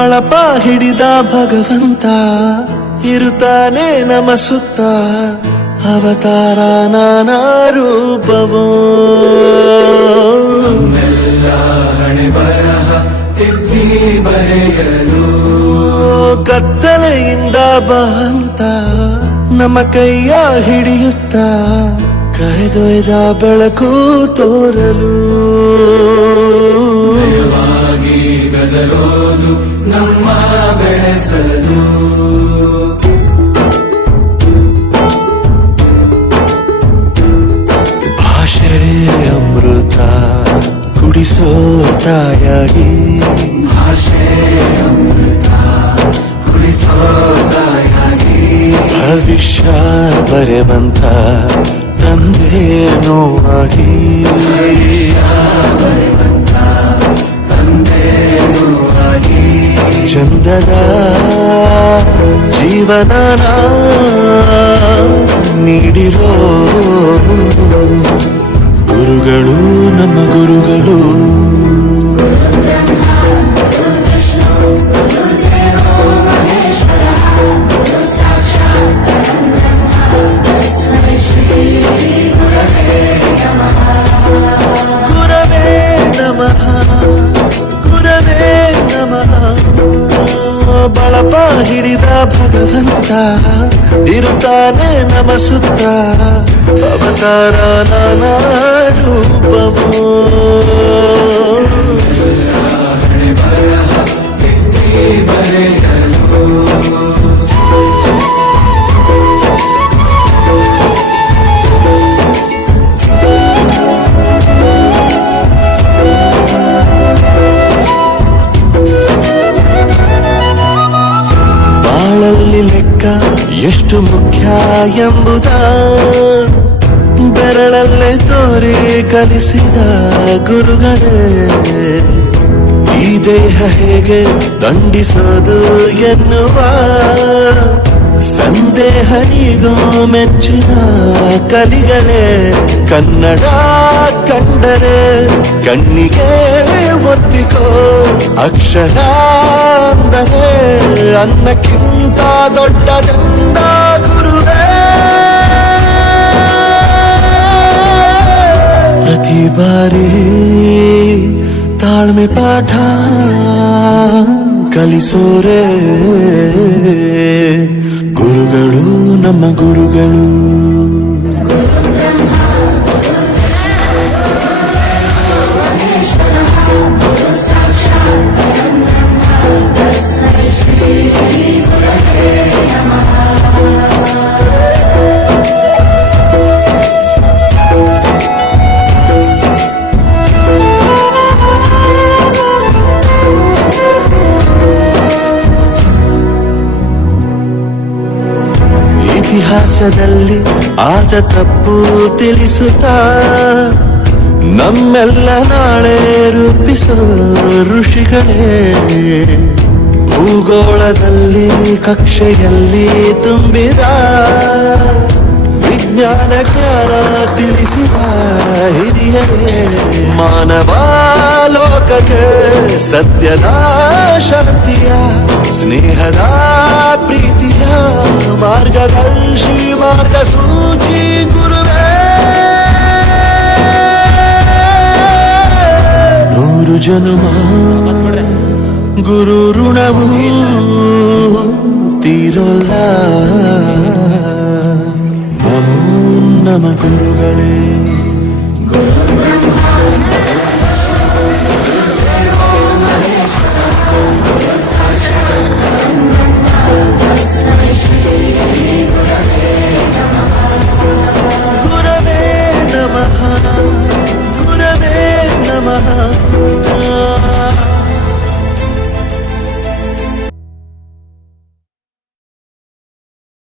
ಬಳಪ ಹಿಡಿದ ಭಗವಂತ ಇರುತ್ತಾನೆ ನಮ ಸುತ್ತ ಅವತಾರ ನಾನಾ ರೂಪವೋ ಹಣೆ ಬರಹ ತಿದ್ದಿ ಬರೆಯಲು ಕತ್ತಲೆಯಿಂದ ಬಂತ ನಮ್ಮ ಕೈಯ ಹಿಡಿಯುತ್ತ ಕರೆದೊಯ್ದ ಬೆಳಕು ತೋರಲು ಗದರೋದು ನಮ್ಮ ಬೆಳೆಸಲು ಭಾಷೆ ಅಮೃತ ಕುಡಿಸೋ ತಾಯಾಗಿ ಭಾಷೆ ಅಮೃತ ಕುಡಿಸೋ ತಾಯಾಗಿ ಭವಿಷ್ಯ ಬರೆವಂತ ತಂದೇನೋ ಆಗಿ ಚಂದದ ಜೀವನ ನೀಡಿರೋ ಗುರುಗಳು ನಮ್ಮ ಗುರುಗಳು ಗುರವೇ ನಮಃ ಗುರವೇ ನಮಃ ಬಳಪ ಹಿಡಿದ ಭಗವಂತ ಇರುತ್ತಾನೆ ನಮ ಸುತ್ತ ಅವತಾರ ನಾನಾ ರೂಪವೋ ಹಣೆ ಬರಹ ತಿದ್ದಿ ಬರೆಯಲು ಬಾಳಲ್ಲಿ ಲೆಕ್ಕ ಎಷ್ಟು ಮುಖ್ಯ ಎಂಬುದ ಬೆರಳಲ್ಲೇ ತೋರಿ ಕಲಿಸಿದ ಗುರುಗಳೇ ಈ ದೇಹ ಹೇಗೆ ದಂಡಿಸೋದು ಎನ್ನುವ ಸಂದೇಹ ನೀಗೋ ಮೆಚ್ಚಿನ ಕಲಿಗಳೇ ಕನ್ನಡ ಕಂಡರೆ ಕಣ್ಣಿಗೆ ಒತ್ತಿಕೋ ಅಕ್ಷರ ಅಂದರೆ ಅನ್ನಕ್ಕಿಂತ ದೊಡ್ಡದೆಂದ ಗುರುವೇ ಪ್ರತಿ ಬಾರಿ ತಾಳ್ಮೆ ಪಾಠ ಕಲಿಸೋರೆ ಗುರುಗಳು ನಮ್ಮ ಗುರುಗಳು ಇತಿಹಾಸದಲ್ಲಿ ಆದ ತಪ್ಪು ತಿಳಿಸುತ್ತಾ ನಮ್ಮೆಲ್ಲ ನಾಳೆ ರೂಪಿಸೋ ಋಷಿಗಳೇ ಭೂಗೋಳದಲ್ಲಿ ಕಕ್ಷೆಯಲ್ಲಿ ತುಂಬಿದ ವಿಜ್ಞಾನ ಜ್ಞಾನ ತಿಳಿಸಿದ ಹಿರಿಯರೇ ಮಾನವ ಲೋಕಕ್ಕೆ ಸತ್ಯದ ಶಾಂತಿಯ ಸ್ನೇಹದ ಪ್ರೀತಿಯ ಮಾರ್ಗದರ್ಶಿ ಮಾರ್ಗಸೂಚಿ ಗುರುವೇ ನೂರು ಜನ್ಮ ಗುರು ಋಣವು ತೀರೋಲ್ಲ ನಮೋ ನಮ ಗುರುಗಳೇ.